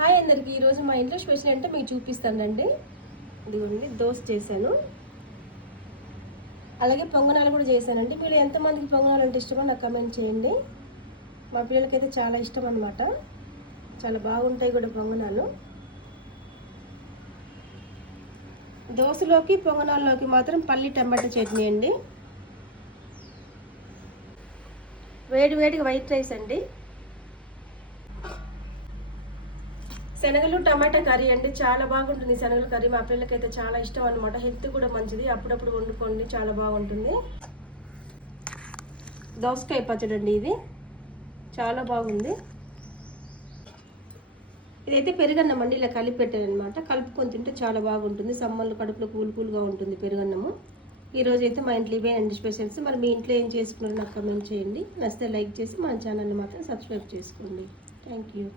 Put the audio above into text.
Hi అందరికీ. ఈరోజు మా ఇంట్లో స్పెషల్ అంటే మీకు చూపిస్తానండి. ఇదిగోండి దోశ చేశాను, అలాగే పొంగనాలు కూడా చేశానండి. మీరు ఎంతమందికి పొంగనాలు అంటే ఇష్టమో నాకు కమెంట్ చేయండి. మా పిల్లలకైతే చాలా ఇష్టం అన్నమాట, చాలా బాగుంటాయి కూడా పొంగనాలు. దోశలోకి పొంగనాల్లోకి మాత్రం పల్లి టమాటా చట్నీ అండి. వేడి వేడిగా వైట్ రైస్ అండి. శనగలు టమాటా కర్రీ అండి, చాలా బాగుంటుంది శనగల కర్రీ. మా పిల్లలకైతే చాలా ఇష్టం అనమాట. హెల్త్ కూడా మంచిది, అప్పుడప్పుడు వండుకోండి, చాలా బాగుంటుంది. దోసకాయ పచ్చడి అండి, ఇది చాలా బాగుంది. ఇదైతే పెరుగన్నం అండి, ఇలా కలిపి పెట్టాను అనమాట. కలుపుకొని తింటే చాలా బాగుంటుంది. సమ్మర్లో కడుపులో కూల్గా ఉంటుంది పెరుగన్నము. ఈరోజు అయితే మా ఇంట్లో ఇవే అండి స్పెషల్స్. మరి మీ ఇంట్లో ఏం చేసుకున్నారో నాకు కమెంట్ చేయండి. నచ్చితే లైక్ చేసి మన ఛానల్ని మాత్రం సబ్స్క్రైబ్ చేసుకోండి. Thank you.